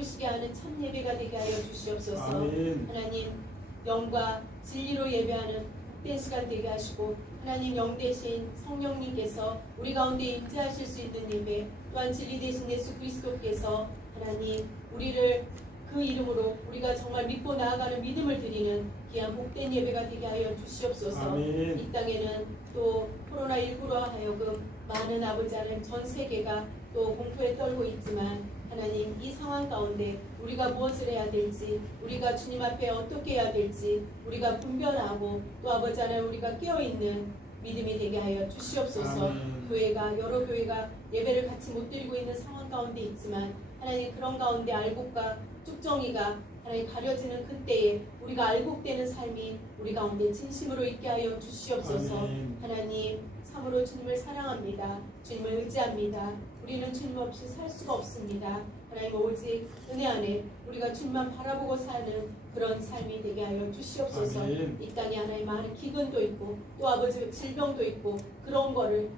기쁘시게 하는 첫 예배가 되게 하여 주시옵소서. 아멘. 하나님 영과 진리로 예배하는 복된 시간 되게 하시고 하나님 영 대신 성령님께서 우리 가운데 임재하실 수 있는 예배, 또한 진리 대신 예수 그리스도께서 하나님 우리를 그 이름으로 우리가 정말 믿고 나아가는 믿음을 드리는 귀한 복된 예배가 되게 하여 주시옵소서. 아멘. 이 땅에는 또 코로나19로 하여금 많은 아버지 하나님 전 세계가 또 공포에 떨고 있지만 하나님 이 상황 가운데 우리가 무엇을 해야 될지, 우리가 주님 앞에 어떻게 해야 될지 우리가 분별하고 또 아버지 하나님 우리가 깨어있는 믿음이 되게 하여 주시옵소서. 아멘. 교회가 여러 교회가 예배를 같이 못 드리고 있는 상황 가운데 있지만 하나님 그런 가운데 알곡과 쭉정이가 하나님 가려지는 그때에 우리가 알곡되는 삶이 우리 가운데 진심으로 있게 하여 주시옵소서. 아멘. 하나님 참으로 주님을 사랑합니다. 주님을 의지합니다. 우리는 주님 없이 살 수가 없습니다. 하나님 오직 은혜 안에 우리가 주님만 바라보고 사는 그런 삶이 되게 하여 주시옵소서. 아멘. 이 땅에 하나님 많은 기근도 있고 또 아버지 질병도 있고 그런 거를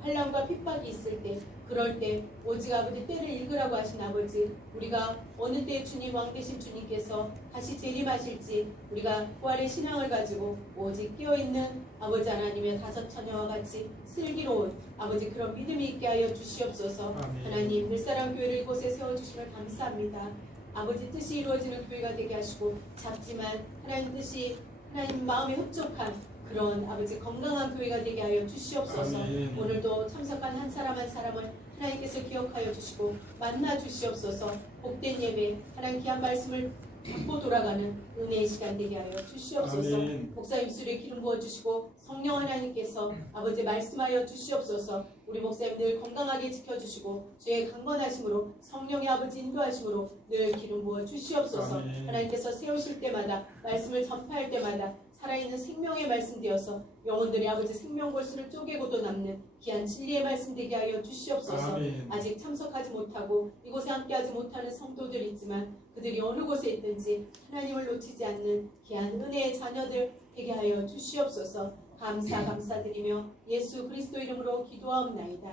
환난과 핍박이 있을 때 그럴 때 오직 아버지 때를 읽으라고 하신 아버지 우리가 어느 때 주님 왕 되신 주님께서 다시 재림하실지 우리가 부활의 신앙을 가지고 오직 깨어있는 아버지 하나님의 다섯 처녀와 같이 슬기로운 아버지 그런 믿음이 있게 하여 주시옵소서. 아멘. 하나님 늘사랑 교회를 이곳에 세워주심을 감사합니다. 아버지 뜻이 이루어지는 교회가 되게 하시고 작지만 하나님 뜻이 하나님 마음에 흡족한 그런 아버지 건강한 교회가 되게 하여 주시옵소서. 아멘. 오늘도 참석한 한 사람 한 사람을 하나님께서 기억하여 주시고 만나 주시옵소서. 복된 예배 하나님 귀한 말씀을 듣고 돌아가는 은혜의 시간 되게 하여 주시옵소서. 아멘. 목사 입술에 기름 부어주시고 성령 하나님께서 아버지 말씀하여 주시옵소서. 우리 목사님 늘 건강하게 지켜주시고 주의 강건하심으로 성령의 아버지 인도하심으로 늘 기름 부어 주시옵소서. 아멘. 하나님께서 세우실 때마다 말씀을 전파할 때마다 살아있는 생명의 말씀 되어서 영혼들의 아버지 생명골수를 쪼개고도 남는 귀한 진리의 말씀 되게 하여 주시옵소서. 아멘. 아직 참석하지 못하고 이곳에 함께하지 못하는 성도들이 있지만 그들이 어느 곳에 있든지 하나님을 놓치지 않는 귀한 은혜의 자녀들 되게 하여 주시옵소서. 감사드리며 예수 그리스도 이름으로 기도하옵나이다.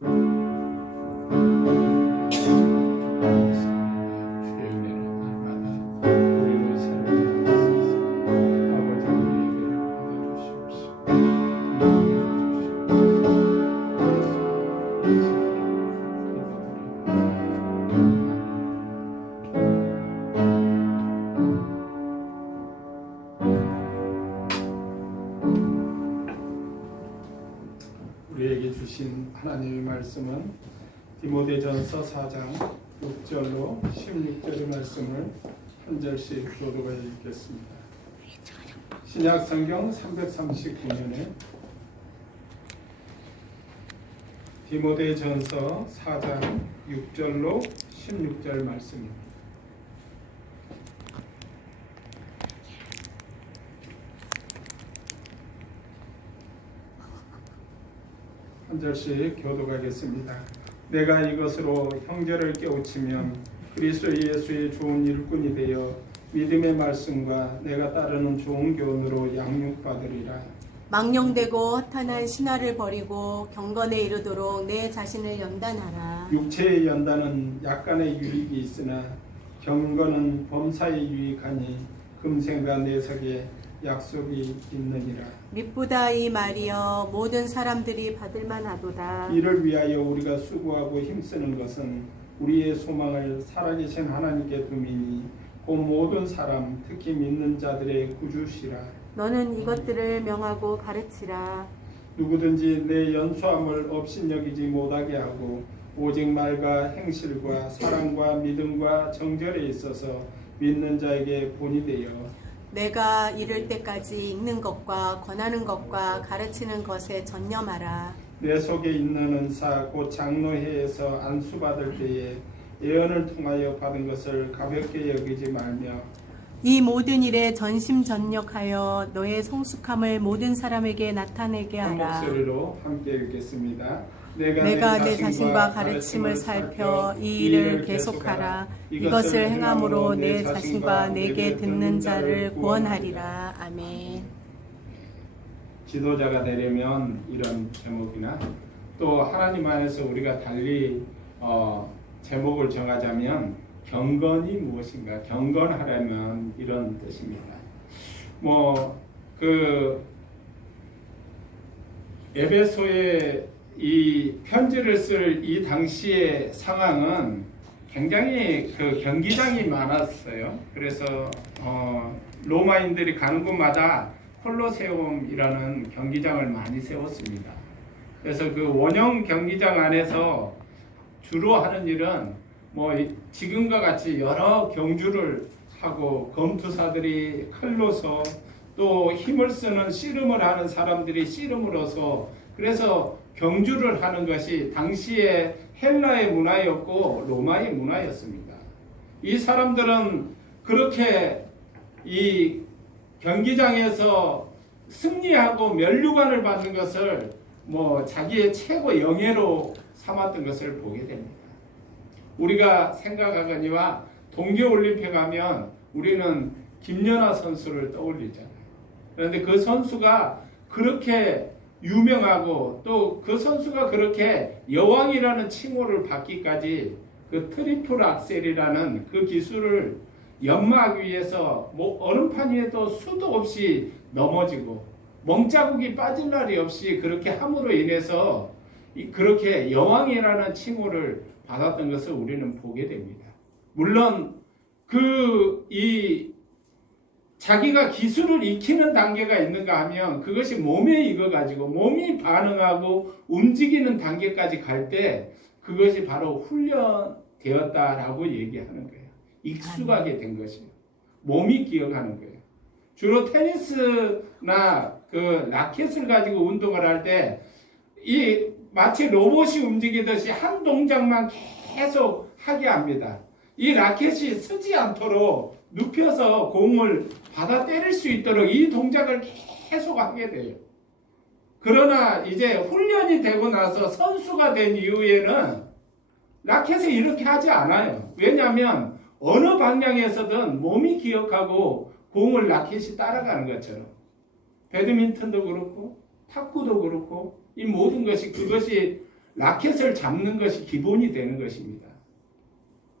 아멘. 우리에게 주신 하나님의 말씀은 디모데전서 4장 6절로 16절의 말씀을 한 절씩 교도가 읽겠습니다. 신약 성경 339년에 디모데전서 4장 6절로 16절 말씀입니다. 한 절씩 교독하겠습니다. 내가 이것으로 형제를 깨우치면 그리스도 예수의 좋은 일꾼이 되어 믿음의 말씀과 내가 따르는 좋은 교훈으로 양육받으리라. 망령되고 허탄한 신화를 버리고 경건에 이르도록 내 자신을 연단하라. 육체의 연단은 약간의 유익이 있으나 경건은 범사에 유익하니 금생과 내석에 약속이 있느니라. mit보다 이 말이여 모든 사람들이 받을만하도다. 이를 위하여 우리가 수고하고 힘쓰는 것은 우리의 소망을 살아계신 하나님께 둠이니 곧 모든 사람 특히 믿는 자들의 구주시라. 너는 이것들을 명하고 가르치라. 누구든지 내 연소함을 업신여기지 못하게 하고 오직 말과 행실과 사랑과 믿음과 정절에 있어서 믿는 자에게 본이 되어 내가 이를 때까지 읽는 것과 권하는 것과 가르치는 것에 전념하라. 내 속에 있는 은사 곧 장로회에서 안수받을 때에 예언을 통하여 받은 것을 가볍게 여기지 말며 이 모든 일에 전심전력하여 너의 성숙함을 모든 사람에게 나타내게 한 하라. 목소리로 함께 읽겠습니다. 내가 내 자신과 가르침을 살펴 이 일을 계속하라. 이것을 행함으로 내 자신과 내게 듣는 자를 구원하리라. 아멘. 지도자가 되려면 이런 제목이나 또 하나님 안에서 우리가 달리 제목을 정하자면 경건이 무엇인가, 경건하려면 이런 뜻입니다. 에베소에 이 편지를 쓸 이 당시의 상황은 굉장히 경기장이 많았어요. 그래서 로마인들이 가는 곳마다 콜로세움이라는 경기장을 많이 세웠습니다. 그래서 그 원형 경기장 안에서 주로 하는 일은 지금과 같이 여러 경주를 하고 검투사들이 칼로서 또 힘을 쓰는 씨름을 하는 사람들이 씨름으로서 그래서 경주를 하는 것이 당시의 헬라의 문화였고 로마의 문화였습니다. 이 사람들은 그렇게 이 경기장에서 승리하고 면류관을 받는 것을 자기의 최고 영예로 삼았던 것을 보게 됩니다. 우리가 생각하거니와 동계올림픽 하면 우리는 김연아 선수를 떠올리잖아요. 그런데 그 선수가 그렇게 유명하고 또 그 선수가 그렇게 여왕이라는 칭호를 받기까지 그 트리플 악셀이라는 그 기술을 연마하기 위해서 얼음판 위에도 수도 없이 넘어지고 멍자국이 빠질 날이 없이 그렇게 함으로 인해서 그렇게 여왕이라는 칭호를 받았던 것을 우리는 보게 됩니다. 물론 자기가 기술을 익히는 단계가 있는가 하면 그것이 몸에 익어가지고 몸이 반응하고 움직이는 단계까지 갈 때 그것이 바로 훈련되었다라고 얘기하는 거예요. 익숙하게 된 것이에요. 몸이 기억하는 거예요. 주로 테니스나 라켓을 가지고 운동을 할 때 마치 로봇이 움직이듯이 한 동작만 계속 하게 합니다. 이 라켓이 쓰지 않도록 눕혀서 공을 받아 때릴 수 있도록 이 동작을 계속 하게 돼요. 그러나 이제 훈련이 되고 나서 선수가 된 이후에는 라켓을 이렇게 하지 않아요. 왜냐하면 어느 방향에서든 몸이 기억하고 공을 라켓이 따라가는 것처럼 배드민턴도 그렇고 탁구도 그렇고 이 모든 것이 그것이 라켓을 잡는 것이 기본이 되는 것입니다.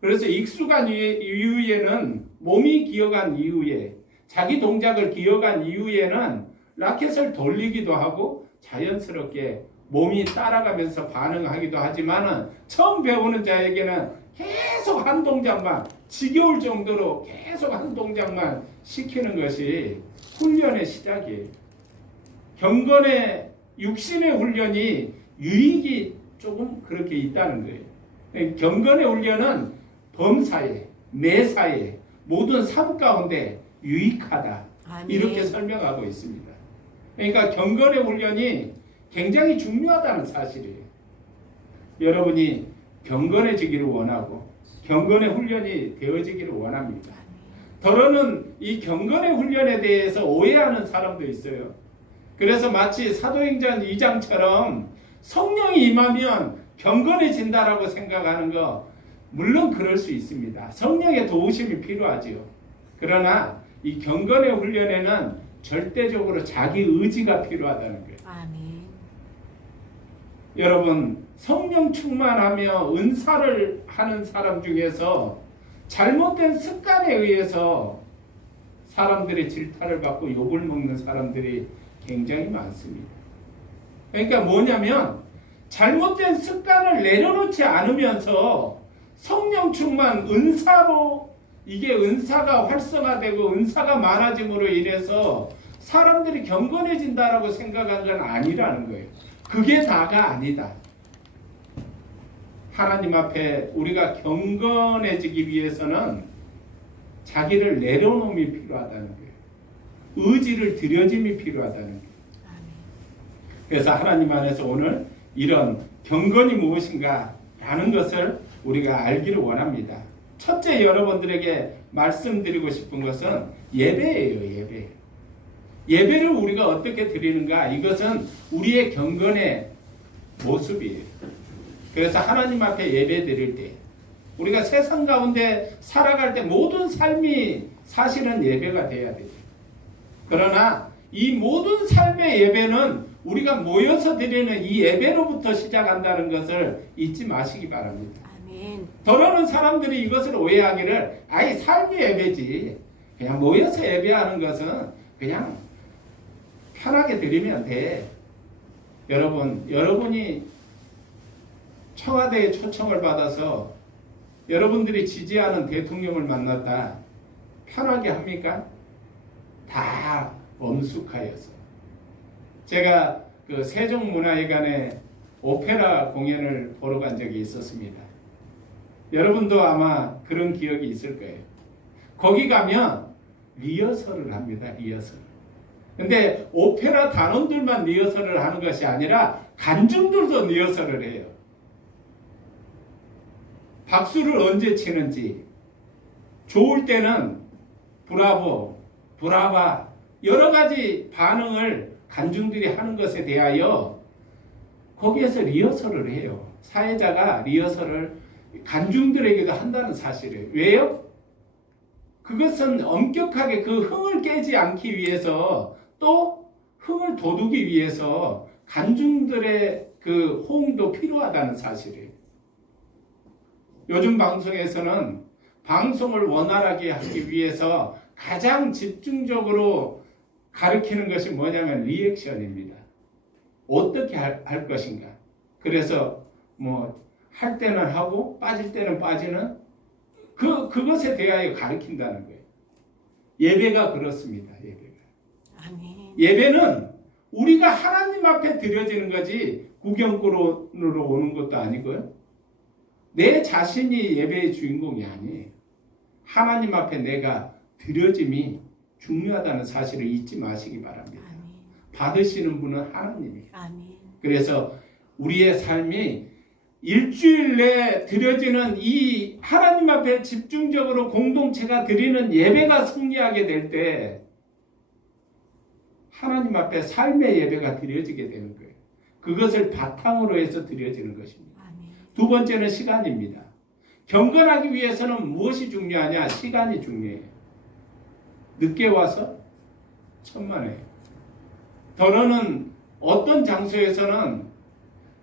그래서 익숙한 이후에는 몸이 기억한 이후에 자기 동작을 기억한 이후에는 라켓을 돌리기도 하고 자연스럽게 몸이 따라가면서 반응하기도 하지만은 처음 배우는 자에게는 계속 한 동작만 지겨울 정도로 계속 한 동작만 시키는 것이 훈련의 시작이에요. 경건의 육신의 훈련이 유익이 조금 그렇게 있다는 거예요. 경건의 훈련은 범사에, 매사에, 모든 삶 가운데 유익하다. 아멘. 이렇게 설명하고 있습니다. 그러니까 경건의 훈련이 굉장히 중요하다는 사실이에요. 여러분이 경건해지기를 원하고 경건의 훈련이 되어지기를 원합니다. 더러는 이 경건의 훈련에 대해서 오해하는 사람도 있어요. 그래서 마치 사도행전 2장처럼 성령이 임하면 경건해진다라고 생각하는 거 물론 그럴 수 있습니다. 성령의 도우심이 필요하지요. 그러나 이 경건의 훈련에는 절대적으로 자기 의지가 필요하다는 거예요. 아멘. 여러분 성령 충만하며 은사를 하는 사람 중에서 잘못된 습관에 의해서 사람들의 질타를 받고 욕을 먹는 사람들이 굉장히 많습니다. 그러니까 뭐냐면 잘못된 습관을 내려놓지 않으면서 성령 충만 은사로 이게 은사가 활성화되고 은사가 많아짐으로 인해서 사람들이 경건해진다라고 생각한 건 아니라는 거예요. 그게 다가 아니다. 하나님 앞에 우리가 경건해지기 위해서는 자기를 내려놓음이 필요하다는 거예요. 의지를 들여짐이 필요하다는 거예요. 그래서 하나님 안에서 오늘 이런 경건이 무엇인가 라는 것을 우리가 알기를 원합니다. 첫째 여러분들에게 말씀드리고 싶은 것은 예배예요. 예배. 예배를 우리가 어떻게 드리는가 이것은 우리의 경건의 모습이에요. 그래서 하나님 앞에 예배 드릴 때 우리가 세상 가운데 살아갈 때 모든 삶이 사실은 예배가 돼야 돼요. 그러나 이 모든 삶의 예배는 우리가 모여서 드리는 이 예배로부터 시작한다는 것을 잊지 마시기 바랍니다. 아멘. 더러는 사람들이 이것을 오해하기를 아예 삶의 예배지. 그냥 모여서 예배하는 것은 그냥 편하게 드리면 돼. 여러분이 청와대에 초청을 받아서 여러분들이 지지하는 대통령을 만났다. 편하게 합니까? 다 엄숙하여서. 제가 그 세종문화회관에 오페라 공연을 보러 간 적이 있었습니다. 여러분도 아마 그런 기억이 있을 거예요. 거기 가면 리허설을 합니다. 리허설. 근데 오페라 단원들만 리허설을 하는 것이 아니라 관중들도 리허설을 해요. 박수를 언제 치는지, 좋을 때는 브라보, 브라바 여러 가지 반응을 관중들이 하는 것에 대하여 거기에서 리허설을 해요. 사회자가 리허설을 관중들에게도 한다는 사실이에요. 왜요? 그것은 엄격하게 그 흥을 깨지 않기 위해서 또 흥을 돋우기 위해서 관중들의 그 호응도 필요하다는 사실이에요. 요즘 방송에서는 방송을 원활하게 하기 위해서 가장 집중적으로 가르치는 것이 뭐냐면 리액션입니다. 어떻게 할 것인가. 그래서 뭐 할 때는 하고 빠질 때는 빠지는 그것에 대하여 가르친다는 거예요. 예배가 그렇습니다. 예배가. 아멘. 예배는 우리가 하나님 앞에 드려지는 거지 구경꾼으로 오는 것도 아니고요. 내 자신이 예배의 주인공이 아니에요. 하나님 앞에 내가 드려짐이 중요하다는 사실을 잊지 마시기 바랍니다. 아멘. 받으시는 분은 하나님이에요. 아멘. 그래서 우리의 삶이 일주일 내에 드려지는 이 하나님 앞에 집중적으로 공동체가 드리는 예배가 승리하게 될 때 하나님 앞에 삶의 예배가 드려지게 되는 거예요. 그것을 바탕으로 해서 드려지는 것입니다. 아멘. 두 번째는 시간입니다. 경건하기 위해서는 무엇이 중요하냐? 시간이 중요해요. 늦게 와서 천만에요. 더러는 어떤 장소에서는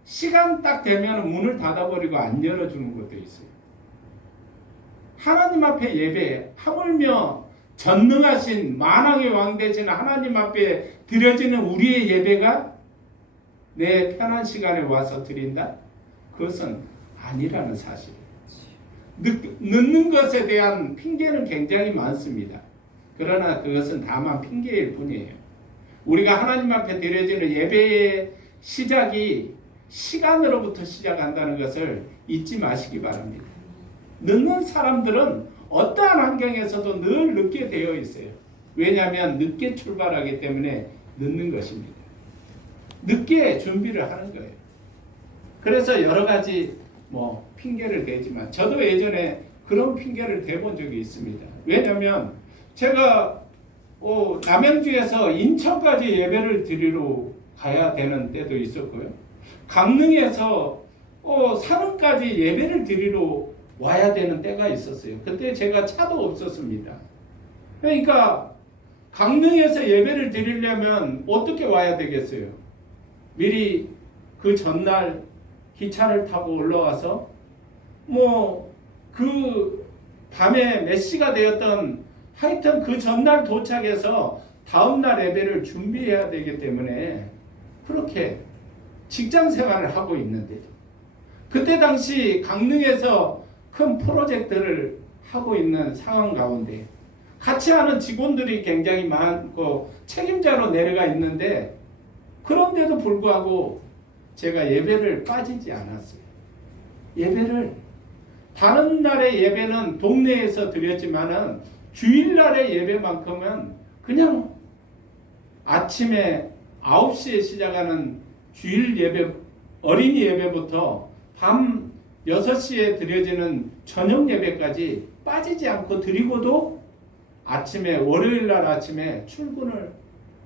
시간 딱 되면 문을 닫아버리고 안 열어주는 것도 있어요. 하나님 앞에 예배, 하물며 전능하신 만왕의 왕 되신 하나님 앞에 드려지는 우리의 예배가 내 편한 시간에 와서 드린다? 그것은 아니라는 사실이에요. 늦는 것에 대한 핑계는 굉장히 많습니다. 그러나 그것은 다만 핑계일 뿐이에요. 우리가 하나님 앞에 드려지는 예배의 시작이 시간으로부터 시작한다는 것을 잊지 마시기 바랍니다. 늦는 사람들은 어떠한 환경에서도 늘 늦게 되어 있어요. 왜냐하면 늦게 출발하기 때문에 늦는 것입니다. 늦게 준비를 하는 거예요. 그래서 여러 가지 핑계를 대지만 저도 예전에 그런 핑계를 대본 적이 있습니다. 왜냐하면 제가 남양주에서 인천까지 예배를 드리러 가야 되는 때도 있었고요. 강릉에서 산흥까지 예배를 드리러 와야 되는 때가 있었어요. 그때 제가 차도 없었습니다. 그러니까 강릉에서 예배를 드리려면 어떻게 와야 되겠어요? 미리 그 전날 기차를 타고 올라와서 그 밤에 몇 시가 되었던 하여튼 그 전날 도착해서 다음날 예배를 준비해야 되기 때문에 그렇게 직장 생활을 하고 있는데 그때 당시 강릉에서 큰 프로젝트를 하고 있는 상황 가운데 같이 하는 직원들이 굉장히 많고 책임자로 내려가 있는데 그런데도 불구하고 제가 예배를 빠지지 않았어요. 예배를 다른 날의 예배는 동네에서 드렸지만은 주일날의 예배만큼은 그냥 아침에 9시에 시작하는 주일 예배, 어린이 예배부터 밤 6시에 드려지는 저녁 예배까지 빠지지 않고 드리고도 아침에 월요일날 아침에 출근을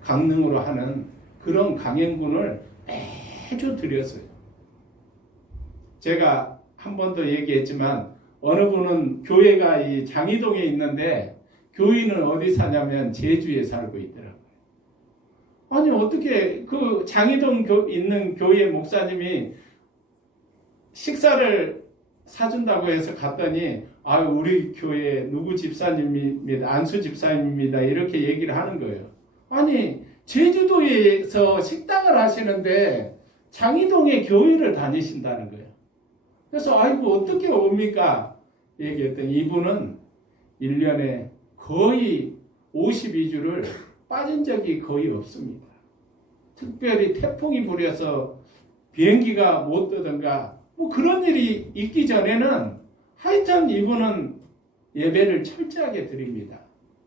강릉으로 하는 그런 강행군을 매주 드렸어요. 제가 한 번도 얘기했지만 어느 분은 교회가 이 장이동에 있는데 교인은 어디 사냐면 제주에 살고 있더라고요. 아니 어떻게 그 장이동 있는 교회 목사님이 식사를 사준다고 해서 갔더니 우리 교회 누구 집사님입니다. 안수 집사님입니다. 이렇게 얘기를 하는 거예요. 아니 제주도에서 식당을 하시는데 장이동에 교회를 다니신다는 거예요. 그래서 어떻게 옵니까? 얘기했더니 이분은 1년에 거의 52주를 빠진 적이 거의 없습니다. 특별히 태풍이 불어서 비행기가 못 뜨든가 그런 일이 있기 전에는 하여튼 이분은 예배를 철저하게 드립니다.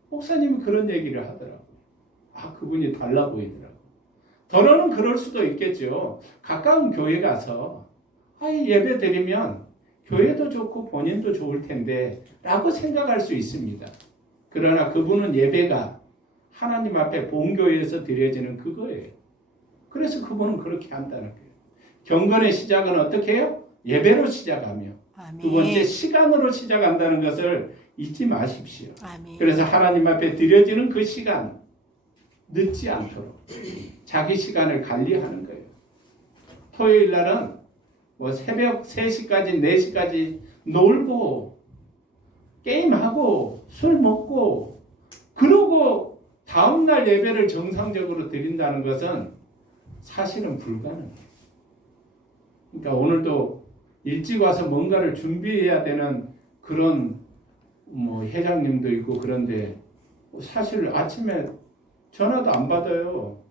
목사님이 그런 얘기를 하더라고요. 그분이 달라 보이더라고요. 더러는 그럴 수도 있겠죠. 가까운 교회 가서 예배 드리면 교회도 좋고 본인도 좋을 텐데 라고 생각할 수 있습니다. 그러나 그분은 예배가 하나님 앞에 본교회에서 드려지는 그거예요. 그래서 그분은 그렇게 한다는 거예요. 경건의 시작은 어떻게 해요? 예배로 시작하며 아멘. 두 번째 시간으로 시작한다는 것을 잊지 마십시오. 아멘. 그래서 하나님 앞에 드려지는 그 시간 늦지 않도록 자기 시간을 관리하는 거예요. 토요일 날은 새벽 3시까지 4시까지 놀고 게임하고 술 먹고 그러고 다음날 예배를 정상적으로 드린다는 것은 사실은 불가능해요. 그러니까 오늘도 일찍 와서 뭔가를 준비해야 되는 그런 회장님도 있고 그런데 사실 아침에 전화도 안 받아요.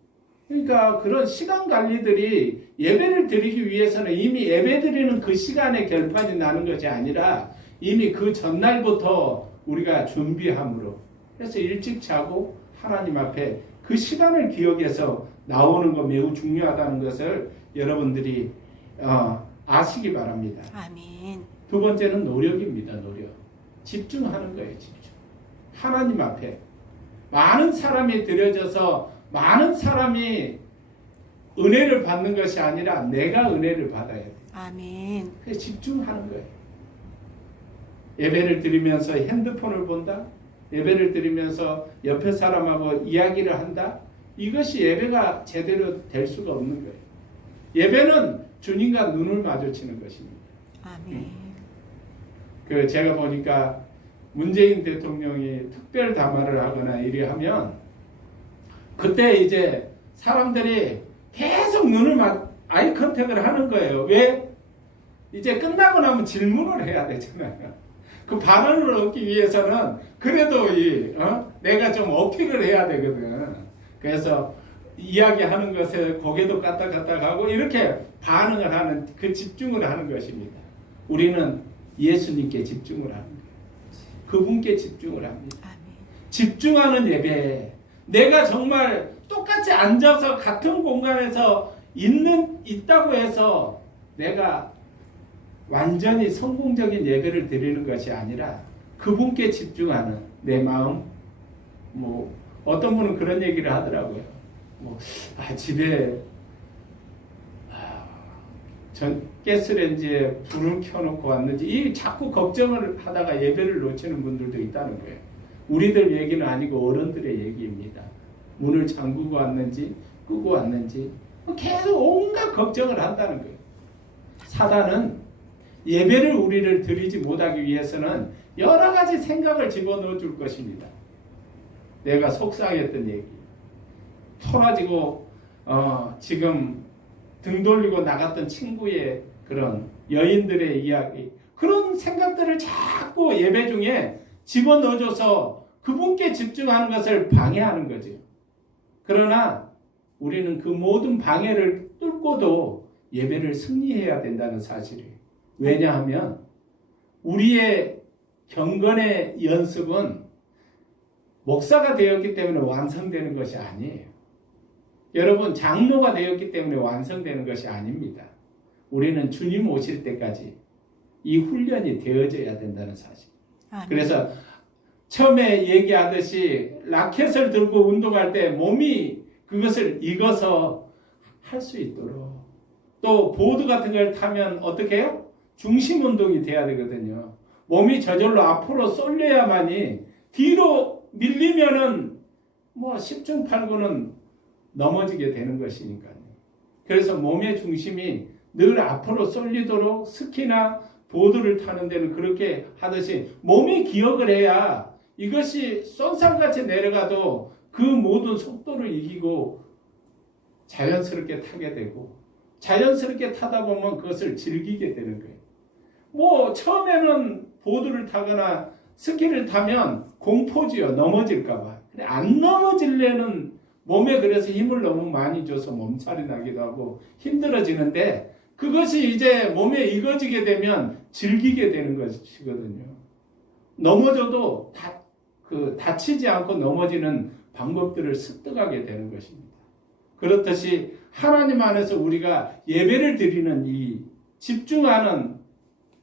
그러니까 그런 시간 관리들이 예배를 드리기 위해서는 이미 예배 드리는 그 시간에 결판이 나는 것이 아니라 이미 그 전날부터 우리가 준비함으로 그래서 일찍 자고 하나님 앞에 그 시간을 기억해서 나오는 거 매우 중요하다는 것을 여러분들이 아시기 바랍니다. 아멘. 두 번째는 노력입니다. 노력. 집중하는 거예요. 집중. 하나님 앞에 많은 사람이 드려져서 많은 사람이 은혜를 받는 것이 아니라 내가 은혜를 받아야 돼요. 아멘. 그래서 집중하는 거예요. 예배를 드리면서 핸드폰을 본다. 예배를 드리면서 옆에 사람하고 이야기를 한다. 이것이 예배가 제대로 될 수가 없는 거예요. 예배는 주님과 눈을 마주치는 것입니다. 아멘. 제가 보니까 문재인 대통령이 특별 담화를 하거나 이리 하면 그때 이제 사람들이 계속 아이 컨택을 하는 거예요. 왜? 이제 끝나고 나면 질문을 해야 되잖아요. 그 발언을 얻기 위해서는 그래도 내가 좀 어필을 해야 되거든. 그래서 이야기하는 것에 고개도 까딱까딱하고 이렇게 반응을 하는 그 집중을 하는 것입니다. 우리는 예수님께 집중을 합니다. 그분께 집중을 합니다. 아멘. 집중하는 예배. 내가 정말 똑같이 앉아서 같은 공간에서 있다고 해서 내가 완전히 성공적인 예배를 드리는 것이 아니라 그분께 집중하는 내 마음. 어떤 분은 그런 얘기를 하더라고요. 집에 가스레인지에 불을 켜놓고 왔는지 자꾸 걱정을 하다가 예배를 놓치는 분들도 있다는 거예요. 우리들 얘기는 아니고 어른들의 얘기입니다. 문을 잠그고 왔는지 끄고 왔는지 계속 온갖 걱정을 한다는 거예요. 사단은 예배를 우리를 드리지 못하기 위해서는 여러 가지 생각을 집어넣어 줄 것입니다. 내가 속상했던 얘기, 토라지고 지금 등 돌리고 나갔던 친구의 그런 여인들의 이야기, 그런 생각들을 자꾸 예배 중에 집어넣어줘서 그분께 집중하는 것을 방해하는 거죠. 그러나 우리는 그 모든 방해를 뚫고도 예배를 승리해야 된다는 사실이에요. 왜냐하면 우리의 경건의 연습은 목사가 되었기 때문에 완성되는 것이 아니에요. 여러분, 장로가 되었기 때문에 완성되는 것이 아닙니다. 우리는 주님 오실 때까지 이 훈련이 되어져야 된다는 사실. 아멘. 그래서 처음에 얘기하듯이 라켓을 들고 운동할 때 몸이 그것을 익어서 할 수 있도록, 또 보드 같은 걸 타면 어떻게 해요? 중심 운동이 돼야 되거든요. 몸이 저절로 앞으로 쏠려야만이, 뒤로 밀리면은 10중 8구는 넘어지게 되는 것이니까요. 그래서 몸의 중심이 늘 앞으로 쏠리도록 스키나 보드를 타는 데는 그렇게 하듯이 몸이 기억을 해야 이것이 쏜살같이 내려가도 그 모든 속도를 이기고 자연스럽게 타게 되고 자연스럽게 타다 보면 그것을 즐기게 되는 거예요. 뭐 처음에는 보드를 타거나 스키를 타면 공포지요. 넘어질까 봐. 근데 안 넘어질래는 몸에 그래서 힘을 너무 많이 줘서 몸살이 나기도 하고 힘들어지는데 그것이 이제 몸에 익어지게 되면 즐기게 되는 것이거든요. 넘어져도 다치지 않고 넘어지는 방법들을 습득하게 되는 것입니다. 그렇듯이 하나님 안에서 우리가 예배를 드리는 이 집중하는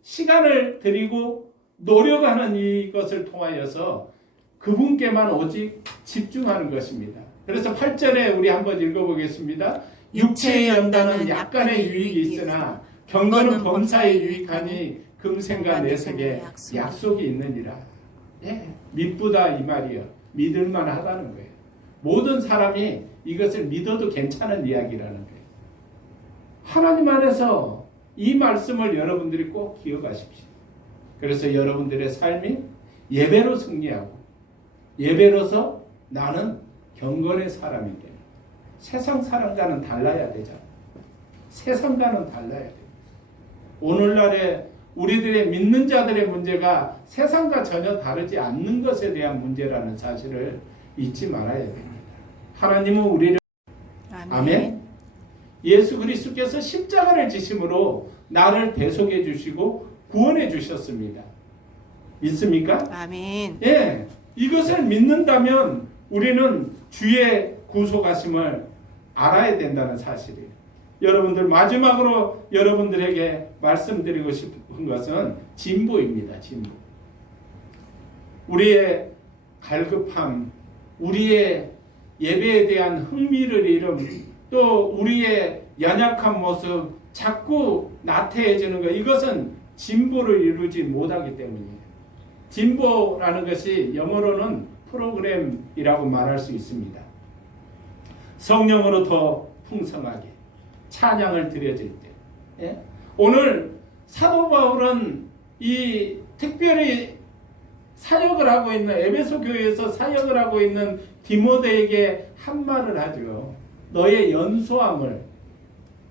시간을 드리고 노력하는 이것을 통하여서 그분께만 오직 집중하는 것입니다. 그래서 8절에 우리 한번 읽어보겠습니다. 육체의 연단은 약간의 유익이 있으나 경건은 범사에 유익하니 금생과 내색에 약속이 있느니라. 예, 믿부다 이 말이요. 믿을만 하다는 거예요. 모든 사람이 이것을 믿어도 괜찮은 이야기라는 거예요. 하나님 안에서 이 말씀을 여러분들이 꼭 기억하십시오. 그래서 여러분들의 삶이 예배로 승리하고 예배로서 나는 경건의 사람이 돼. 세상 사람과는 달라야 되잖아. 세상과는 달라야 돼. 오늘날에 우리들의 믿는 자들의 문제가 세상과 전혀 다르지 않는 것에 대한 문제라는 사실을 잊지 말아야 됩니다. 하나님은 우리를 아멘. 예수 그리스도께서 십자가를 지심으로 나를 대속해 주시고 구원해 주셨습니다. 믿습니까? 아멘. 예, 이것을 믿는다면 우리는 주의 구속하심을 알아야 된다는 사실이에요. 여러분들 마지막으로 여러분들에게 말씀드리고 싶은 것은 진보입니다. 진보. 우리의 갈급함, 우리의 예배에 대한 흥미를 잃음, 또 우리의 연약한 모습 자꾸 나태해지는 것, 이것은 진보를 이루지 못하기 때문이에요. 진보라는 것이 영어로는 프로그램이라고 말할 수 있습니다. 성령으로 더 풍성하게 찬양을 드려질 때. 예? 오늘 사도 바울은 이 특별히 사역을 하고 있는 에베소 교회에서 사역을 하고 있는 디모데에게 한 말을 하죠. 너의 연소함을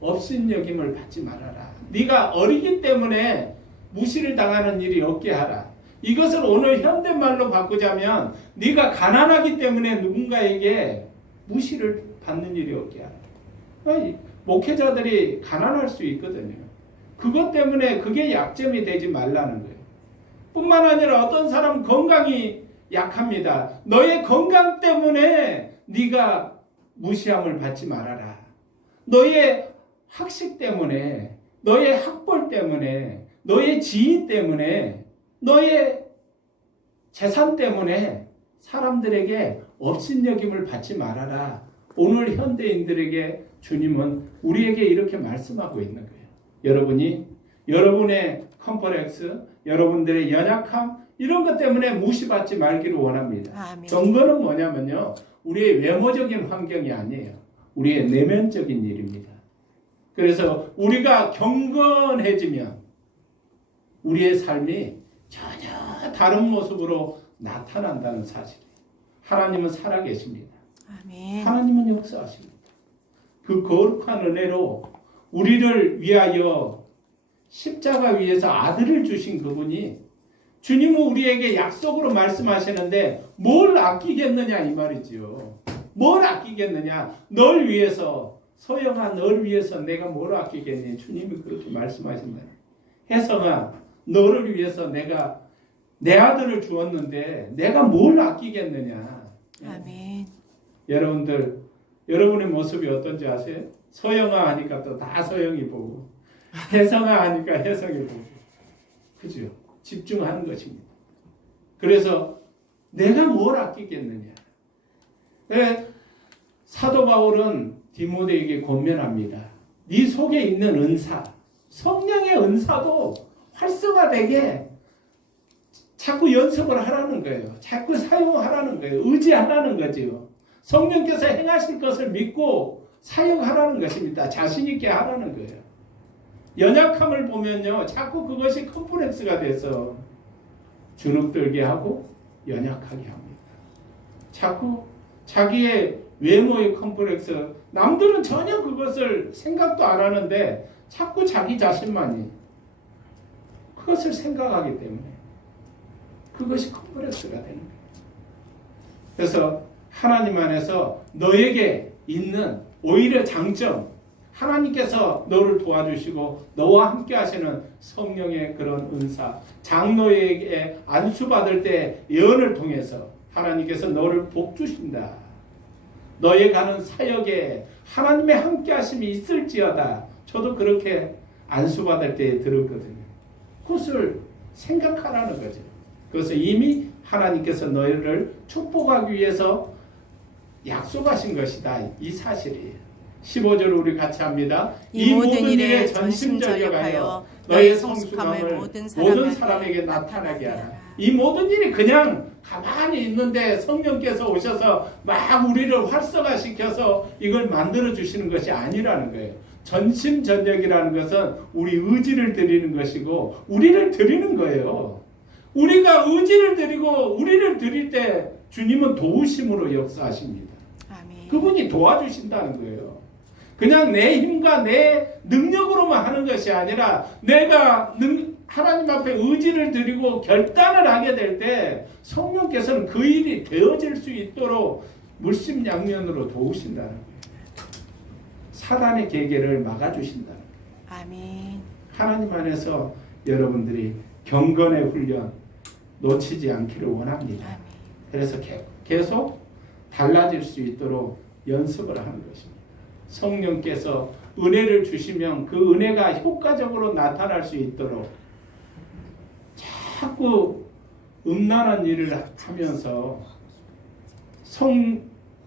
업신여김을 받지 말아라. 네가 어리기 때문에 무시를 당하는 일이 없게 하라. 이것을 오늘 현대말로 바꾸자면 네가 가난하기 때문에 누군가에게 무시를 받는 일이 없게 하라. 목회자들이 가난할 수 있거든요. 그것 때문에 그게 약점이 되지 말라는 거예요. 뿐만 아니라 어떤 사람은 건강이 약합니다. 너의 건강 때문에 네가 무시함을 받지 말아라. 너의 학식 때문에, 너의 학벌 때문에, 너의 지위 때문에, 너의 재산 때문에 사람들에게 업신여김을 받지 말아라. 오늘 현대인들에게 주님은 우리에게 이렇게 말씀하고 있는 거예요. 여러분이 여러분의 컴플렉스, 여러분들의 연약함 이런 것 때문에 무시받지 말기를 원합니다. 아멘. 경건은 뭐냐면요, 우리의 외모적인 환경이 아니에요. 우리의 내면적인 일입니다. 그래서 우리가 경건해지면 우리의 삶이 전혀 다른 모습으로 나타난다는 사실이에요. 하나님은 살아계십니다. 아멘. 하나님은 역사하십니다. 그 거룩한 은혜로 우리를 위하여 십자가 위에서 아들을 주신 그분이, 주님은 우리에게 약속으로 말씀하시는데 뭘 아끼겠느냐 이 말이지요. 뭘 아끼겠느냐. 널 위해서, 소영아 널 위해서 내가 뭘 아끼겠니. 주님이 그렇게 말씀하신다. 혜성아 너를 위해서 내가 내 아들을 주었는데 내가 뭘 아끼겠느냐. 아멘. 여러분들, 여러분의 모습이 어떤지 아세요? 소영아 하니까 또 다 소영이 보고, 혜성아 하니까 혜성이 보고, 그죠? 집중하는 것입니다. 그래서 내가 뭘 아끼겠느냐. 사도 바울은 디모데에게 권면합니다. 네 속에 있는 은사, 성령의 은사도 활성화되게 자꾸 연습을 하라는 거예요. 자꾸 사용하라는 거예요. 의지하라는 거지요. 성령께서 행하실 것을 믿고 사용하라는 것입니다. 자신 있게 하라는 거예요. 연약함을 보면요, 자꾸 그것이 컴플렉스가 돼서 주눅들게 하고 연약하게 합니다. 자꾸 자기의 외모의 컴플렉스, 남들은 전혀 그것을 생각도 안 하는데 자꾸 자기 자신만이 그것을 생각하기 때문에 그것이 컴플렉스가 되는 거예요. 그래서 하나님 안에서 너에게 있는 오히려 장점, 하나님께서 너를 도와주시고 너와 함께 하시는 성령의 그런 은사, 장로에게 안수받을 때 예언을 통해서 하나님께서 너를 복주신다. 너의 가는 사역에 하나님의 함께 하심이 있을지어다. 저도 그렇게 안수받을 때 들었거든요. 그것을 생각하라는 거죠. 그것은 이미 하나님께서 너희를 축복하기 위해서 약속하신 것이다. 이 사실이에요. 15절 우리 같이 합니다. 이 모든 일에 전심전력하여 너의 성숙함을 모든 사람에게 나타나게 하라. 이 모든 일이 그냥 가만히 있는데 성령께서 오셔서 막 우리를 활성화시켜서 이걸 만들어 주시는 것이 아니라는 거예요. 전심전력이라는 것은 우리 의지를 드리는 것이고 우리를 드리는 거예요. 우리가 의지를 드리고 우리를 드릴 때 주님은 도우심으로 역사하십니다. 아멘. 그분이 도와주신다는 거예요. 그냥 내 힘과 내 능력으로만 하는 것이 아니라 내가 하나님 앞에 의지를 드리고 결단을 하게 될 때 성령께서는 그 일이 되어질 수 있도록 물심양면으로 도우신다는 거예요. 사단의 계계를 막아주신다는 거예요. 아멘. 하나님 안에서 여러분들이 경건의 훈련 놓치지 않기를 원합니다. 아멘. 그래서 계속 달라질 수 있도록 연습을 하는 것입니다. 성령께서 은혜를 주시면 그 은혜가 효과적으로 나타날 수 있도록 자꾸 음란한 일을 하면서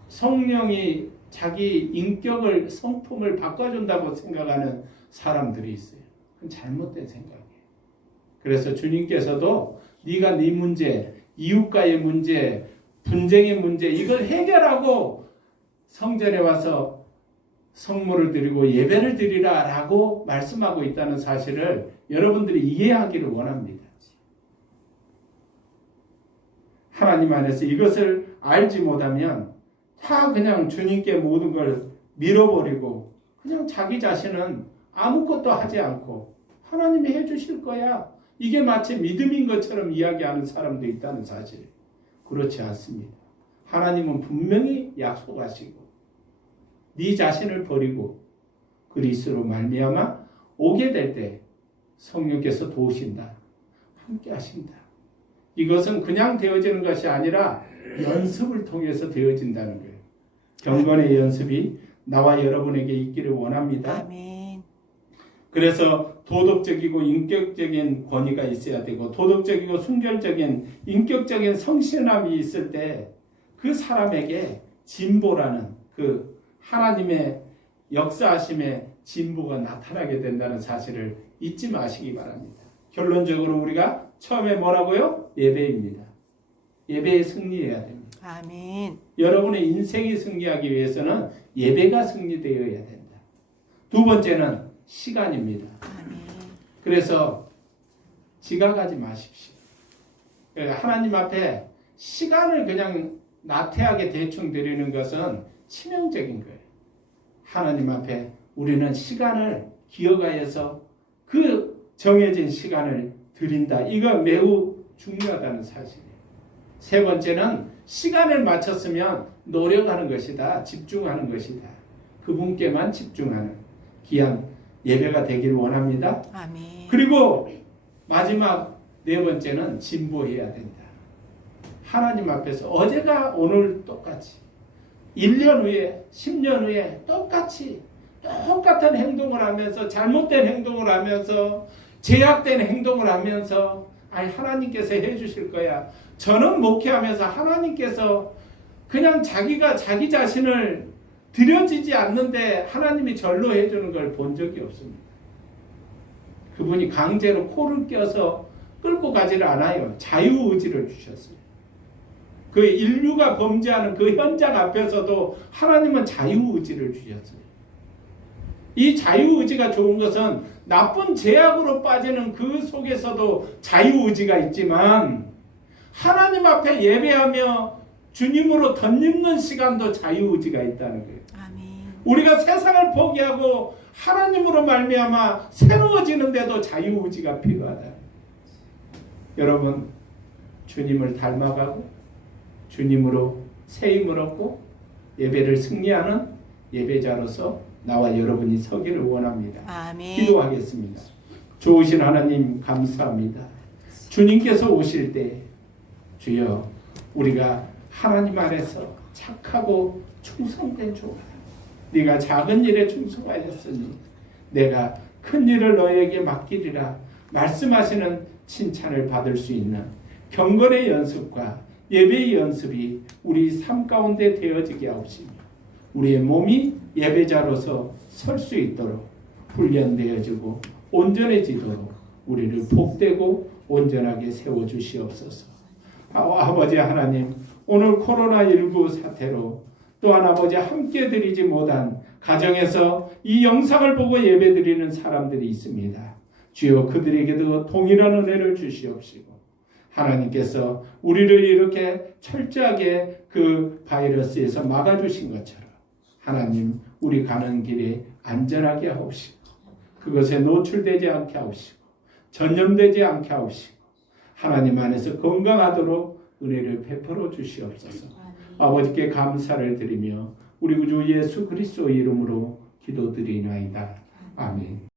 성령이 자기 인격을, 성품을 바꿔준다고 생각하는 사람들이 있어요. 그건 잘못된 생각이에요. 그래서 주님께서도 네가 네 문제, 이웃과의 문제, 분쟁의 문제 이걸 해결하고 성전에 와서 성물을 드리고 예배를 드리라 라고 말씀하고 있다는 사실을 여러분들이 이해하기를 원합니다. 하나님 안에서 이것을 알지 못하면 다 그냥 주님께 모든 걸 밀어버리고 그냥 자기 자신은 아무것도 하지 않고 하나님이 해주실 거야. 이게 마치 믿음인 것처럼 이야기하는 사람도 있다는 사실. 그렇지 않습니다. 하나님은 분명히 약속하시고 네 자신을 버리고 그리스도로 말미암아 오게 될 때 성령께서 도우신다. 함께 하신다. 이것은 그냥 되어지는 것이 아니라 연습을 통해서 되어진다는 거예요. 경건의 연습이 나와 여러분에게 있기를 원합니다. 아멘. 그래서 도덕적이고 인격적인 권위가 있어야 되고 도덕적이고 순결적인 인격적인 성실함이 있을 때 그 사람에게 진보라는 그 하나님의 역사하심의 진보가 나타나게 된다는 사실을 잊지 마시기 바랍니다. 결론적으로 우리가 처음에 뭐라고요? 예배입니다. 예배에 승리해야 됩니다. 아멘. 여러분의 인생이 승리하기 위해서는 예배가 승리되어야 된다. 두 번째는 시간입니다. 아멘. 그래서 지각하지 마십시오. 하나님 앞에 시간을 그냥 나태하게 대충 드리는 것은 치명적인 거예요. 하나님 앞에 우리는 시간을 기억하여서 그 정해진 시간을 드린다. 이거 매우 중요하다는 사실이에요. 세 번째는 시간을 맞췄으면 노력하는 것이다. 집중하는 것이다. 그분께만 집중하는 귀한 예배가 되길 원합니다. 아멘. 그리고 마지막 네 번째는 진보해야 된다. 하나님 앞에서 어제가 오늘 똑같이 1년 후에 10년 후에 똑같이 똑같은 행동을 하면서 잘못된 행동을 하면서 제약된 행동을 하면서 아니 하나님께서 해주실 거야. 저는 목회하면서 하나님께서 그냥 자기가 자기 자신을 드려지지 않는데 하나님이 절로 해주는 걸 본 적이 없습니다. 그분이 강제로 코를 껴서 끌고 가지를 않아요. 자유의지를 주셨어요. 그 인류가 범죄하는 그 현장 앞에서도 하나님은 자유의지를 주셨어요. 이 자유의지가 좋은 것은 나쁜 제약으로 빠지는 그 속에서도 자유의지가 있지만 하나님 앞에 예배하며 주님으로 덧입는 시간도 자유의지가 있다는 거예요. 아멘. 우리가 세상을 포기하고 하나님으로 말미암아 새로워지는데도 자유의지가 필요하다. 여러분, 주님을 닮아가고 주님으로 새 힘을 얻고 예배를 승리하는 예배자로서 나와 여러분이 서기를 원합니다. 아멘. 기도하겠습니다. 좋으신 하나님 감사합니다. 주님께서 오실 때 주여 우리가 하나님 안에서 착하고 충성된 종아, 네가 작은 일에 충성하였으니 내가 큰 일을 너에게 맡기리라 말씀하시는 칭찬을 받을 수 있는 경건의 연습과 예배의 연습이 우리 삶 가운데 되어지게 하옵시며 우리의 몸이 예배자로서 설 수 있도록 훈련되어지고 온전해지도록 우리를 복되고 온전하게 세워주시옵소서. 아버지 하나님, 오늘 코로나19 사태로 또한 아버지 함께 드리지 못한 가정에서 이 영상을 보고 예배드리는 사람들이 있습니다. 주여 그들에게도 동일한 은혜를 주시옵시고 하나님께서 우리를 이렇게 철저하게 그 바이러스에서 막아주신 것처럼 하나님 우리 가는 길에 안전하게 하옵시고 그것에 노출되지 않게 하옵시고 전염되지 않게 하옵시고 하나님 안에서 건강하도록 은혜를 베풀어 주시옵소서. 아버지께 감사를 드리며 우리 구주 예수 그리스도의 이름으로 기도드리나이다. 아멘.